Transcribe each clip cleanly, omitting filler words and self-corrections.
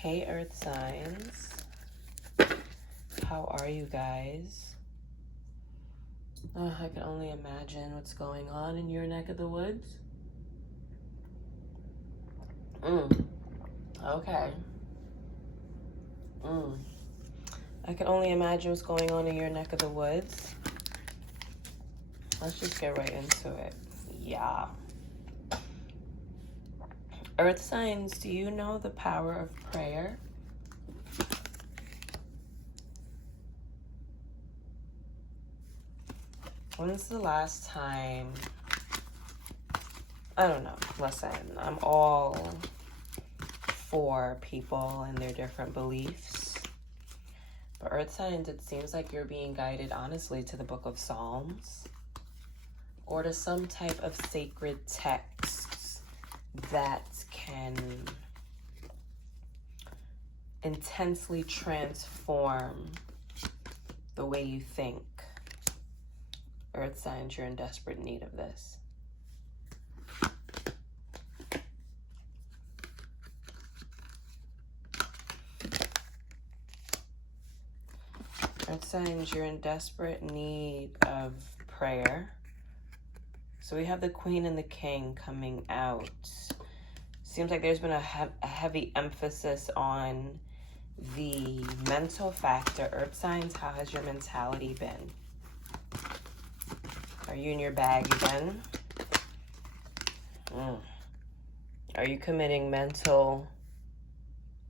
Hey Earth signs, how are you guys? I can only imagine what's going on in your neck of the woods. Okay. I can only imagine what's going on in your neck of the woods. Let's just get right into it. Yeah. Earth signs, do you know the power of prayer? When's the last time? I don't know. Listen, I'm all for people and their different beliefs. But Earth signs, it seems like you're being guided, honestly, to the Book of Psalms or to some type of sacred texts that can intensely transform the way you think. Earth signs, you're in desperate need of this. Earth signs, you're in desperate need of prayer. So we have the Queen and the King coming out. Seems like there's been a heavy emphasis on the mental factor. Earth signs, how has your mentality been? Are you in your bag again? Are you committing mental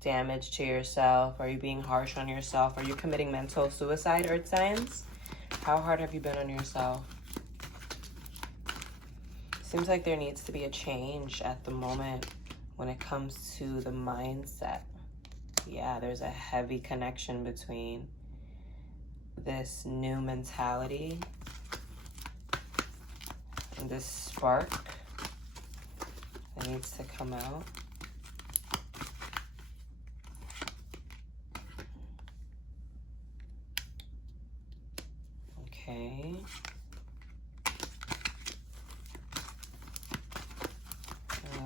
damage to yourself? Are you being harsh on yourself? Are you committing mental suicide, Earth signs? How hard have you been on yourself? Seems like there needs to be a change at the moment when it comes to the mindset. Yeah, there's a heavy connection between this new mentality and this spark that needs to come out. Okay.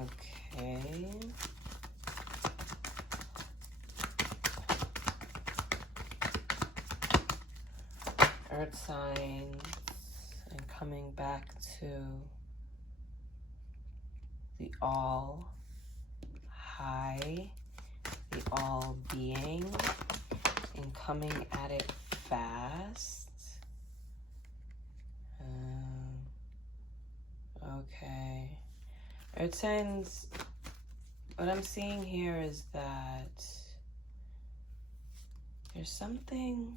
Okay. Earth signs, and coming back to the all high, the all being, and coming at it fast. Okay. Earth signs, what I'm seeing here is that there's something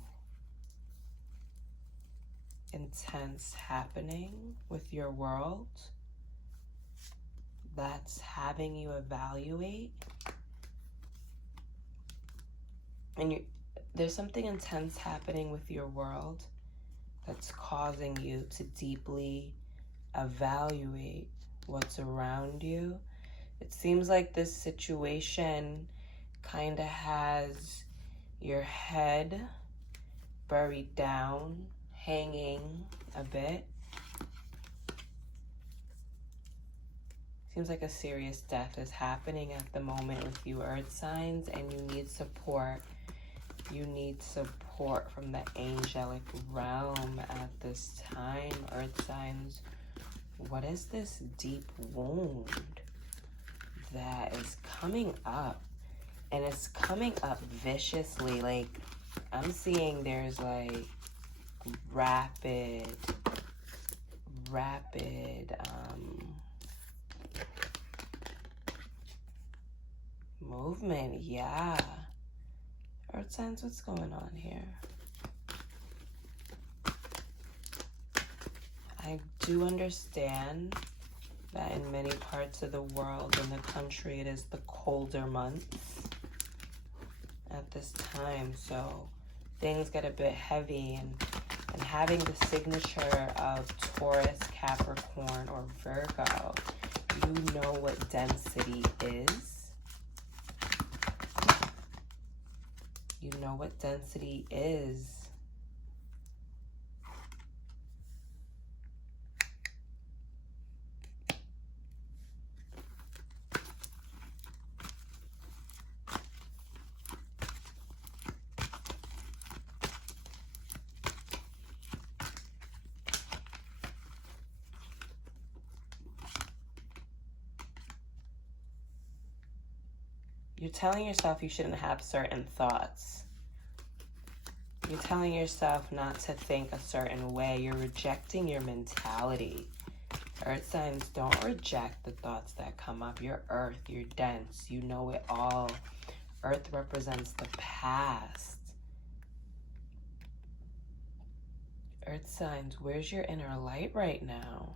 intense happening with your world that's having you evaluate. And there's something intense happening with your world that's causing you to deeply evaluate what's around you. It seems like this situation kind of has your head buried down, hanging a bit. Seems like a serious death is happening at the moment with you, Earth signs, and you need support. You need support from the angelic realm at this time, Earth signs. What is this deep wound that is coming up? And it's coming up viciously. Like, I'm seeing there's like rapid movement. Yeah. Earth signs, what's going on here? I do understand that in many parts of the world, in the country, it is the colder months at this time. So things get a bit heavy, and having the signature of Taurus, Capricorn, or Virgo, you know what density is. You know what density is. You're telling yourself you shouldn't have certain thoughts. You're telling yourself not to think a certain way. You're rejecting your mentality. Earth signs, don't reject the thoughts that come up. You're earth, you're dense, you know it all. Earth represents the past. Earth signs, where's your inner light right now?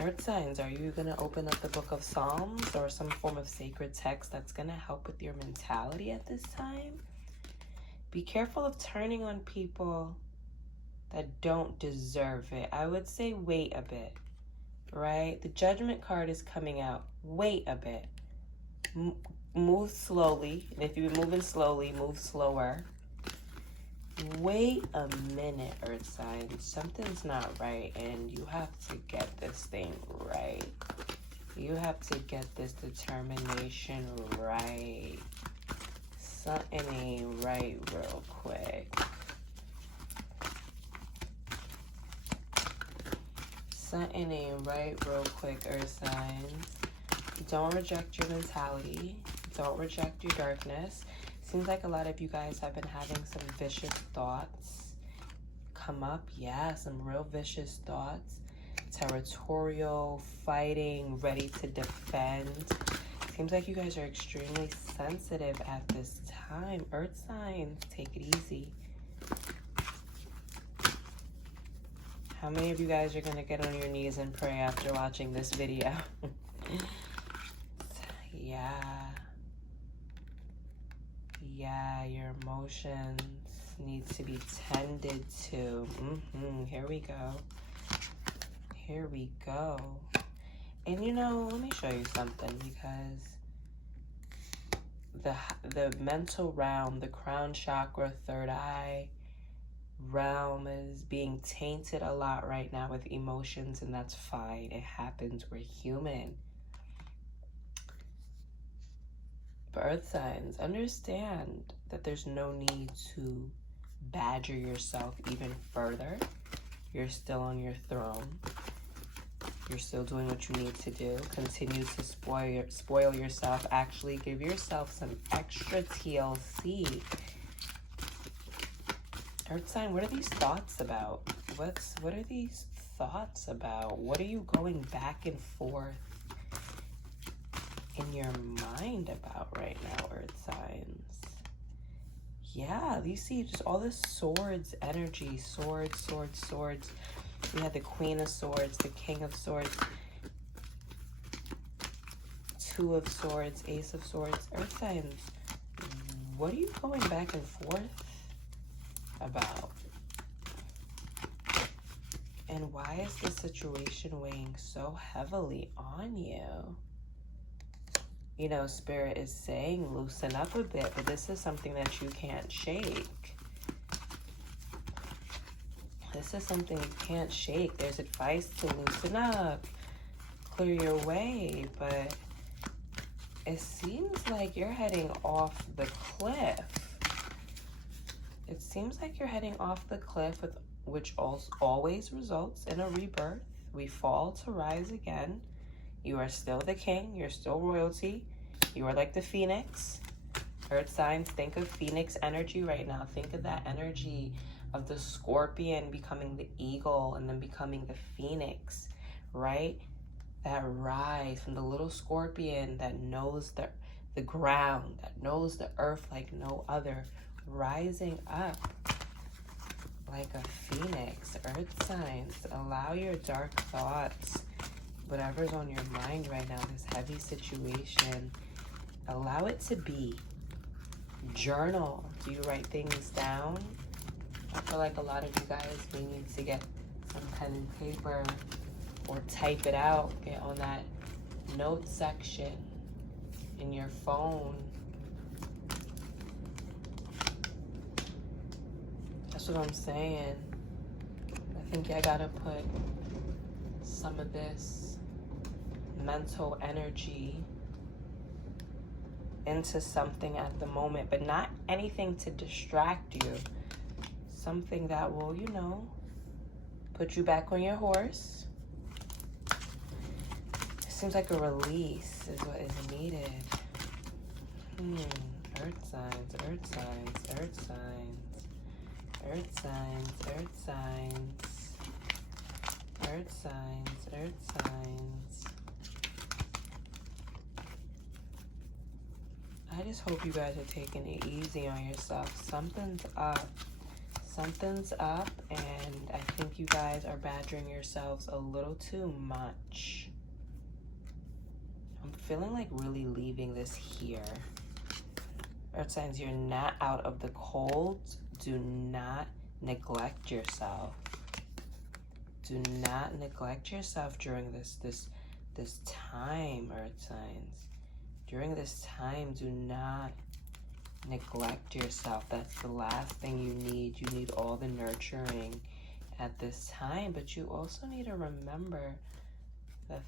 Earth signs, are you going to open up the book of Psalms or some form of sacred text that's going to help with your mentality at this time? Be careful of turning on people that don't deserve it. I would say wait a bit, right? The Judgment card is coming out. Wait a bit. Move slowly. And if you're moving slowly, move slower. Wait a minute, Earth signs. Something's not right, and you have to get this thing right. You have to get this determination right. Something ain't right real quick. Something ain't right real quick, Earth signs. Don't reject your mentality. Don't reject your darkness. Seems like a lot of you guys have been having some vicious thoughts come up. Yeah, some real vicious thoughts. Territorial, fighting, ready to defend. Seems like you guys are extremely sensitive at this time. Earth signs, take it easy. How many of you guys are going to get on your knees and pray after watching this video? Yeah, your emotions need to be tended to. Here we go. Here we go. And you know, let me show you something, because the mental realm, the crown chakra, third eye realm is being tainted a lot right now with emotions, and that's fine. It happens. We're human. But Earth signs, understand that there's no need to badger yourself even further. You're still on your throne. You're still doing what you need to do. Continue to spoil yourself. Actually, give yourself some extra TLC. Earth sign, what are these thoughts about? What are these thoughts about? What are you going back and forth in your mind about right now, Earth signs? Yeah, you see just all this swords energy. Swords. We had the Queen of Swords, the King of Swords, Two of Swords, Ace of Swords. Earth signs, what are you going back and forth about? And why is this situation weighing so heavily on you? You know, Spirit is saying loosen up a bit, but this is something that you can't shake. This is something you can't shake. There's advice to loosen up, clear your way, but it seems like you're heading off the cliff. It seems like you're heading off the cliff, which always results in a rebirth. We fall to rise again. You are still the king. You're still royalty. You are like the phoenix. Earth signs, think of phoenix energy right now. Think of that energy of the scorpion becoming the eagle and then becoming the phoenix, right? That rise from the little scorpion that knows the ground, that knows the earth like no other, rising up like a phoenix. Earth signs, allow your dark thoughts, whatever's on your mind right now, this heavy situation, allow it to be. Journal. Do you write things down? I feel like a lot of you guys may need to get some pen and paper or type it out. Get on that note section in your phone. That's what I'm saying. I think I gotta put some of this mental energy into something at the moment, but not anything to distract you. Something that will, you know, put you back on your horse. seems like a release is what is needed. Earth signs, earth signs, earth signs, earth signs, earth signs, earth signs, earth signs. I just hope you guys are taking it easy on yourself. Something's up. Something's up, and I think you guys are badgering yourselves a little too much. I'm feeling like really leaving this here. Earth signs, you're not out of the cold. Do not neglect yourself. Do not neglect yourself during this time, Earth signs. During this time, do not neglect yourself. That's the last thing you need. You need all the nurturing at this time, but you also need to remember that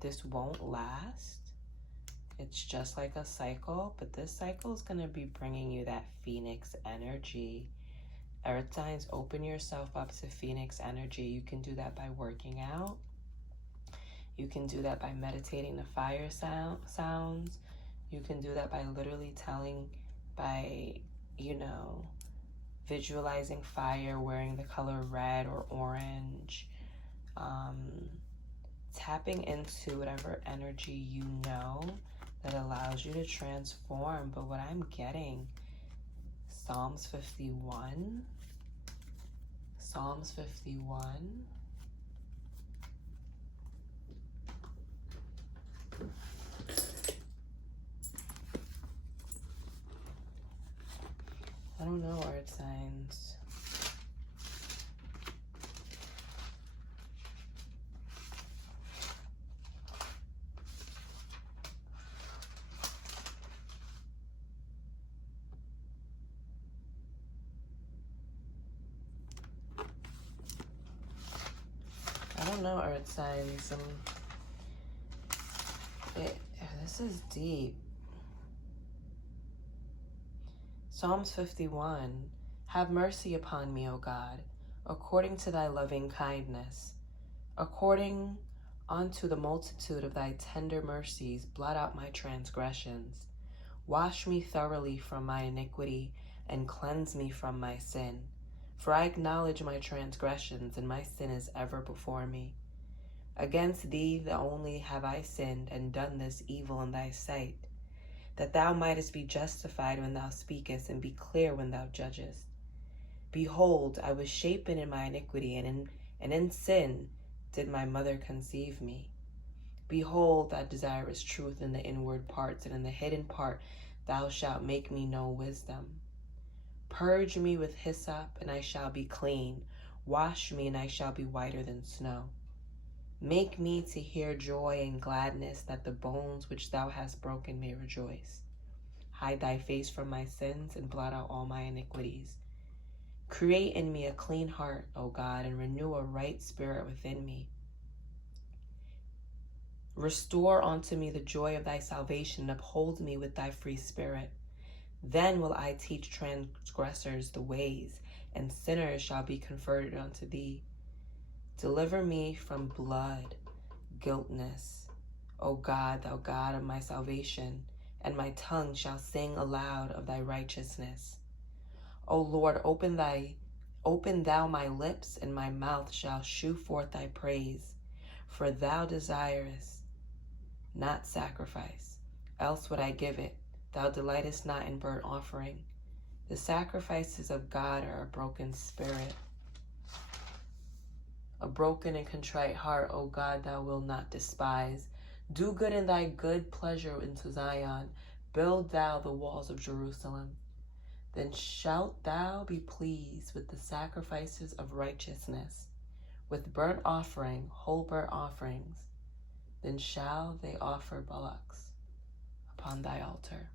this won't last. It's just like a cycle, but this cycle is going to be bringing you that Phoenix energy. Earth signs, open yourself up to Phoenix energy. You can do that by working out. You can do that by meditating the fire sounds. You can do that by literally visualizing fire, wearing the color red or orange. Tapping into whatever energy you know that allows you to transform. But what I'm getting, Psalms 51. Psalms 51. I don't know, earth signs. I don't know, earth signs. This is deep. Psalms 51. Have mercy upon me, O God, according to thy loving kindness. According unto the multitude of thy tender mercies, blot out my transgressions. Wash me thoroughly from my iniquity, and cleanse me from my sin. For I acknowledge my transgressions, and my sin is ever before me. Against thee the only have I sinned, and done this evil in thy sight, that thou mightest be justified when thou speakest, and be clear when thou judgest. Behold, I was shapen in my iniquity, and in sin did my mother conceive me. Behold, thou desirest truth in the inward parts, and in the hidden part thou shalt make me know wisdom. Purge me with hyssop, and I shall be clean. Wash me, and I shall be whiter than snow. Make me to hear joy and gladness, that the bones which thou hast broken may rejoice. Hide thy face from my sins, and blot out all my iniquities. Create in me a clean heart, O God, and renew a right spirit within me. Restore unto me the joy of thy salvation, and uphold me with thy free spirit. Then will I teach transgressors the ways, and sinners shall be converted unto thee. Deliver me from blood, guiltness, O God, thou God of my salvation, and my tongue shall sing aloud of thy righteousness. O Lord, open thou my lips, and my mouth shall shew forth thy praise. For thou desirest not sacrifice, else would I give it. Thou delightest not in burnt offering. The sacrifices of God are a broken spirit. A broken and contrite heart, O God, thou wilt not despise. Do good in thy good pleasure into Zion. Build thou the walls of Jerusalem. Then shalt thou be pleased with the sacrifices of righteousness, with burnt offering, whole burnt offerings. Then shall they offer bullocks upon thy altar.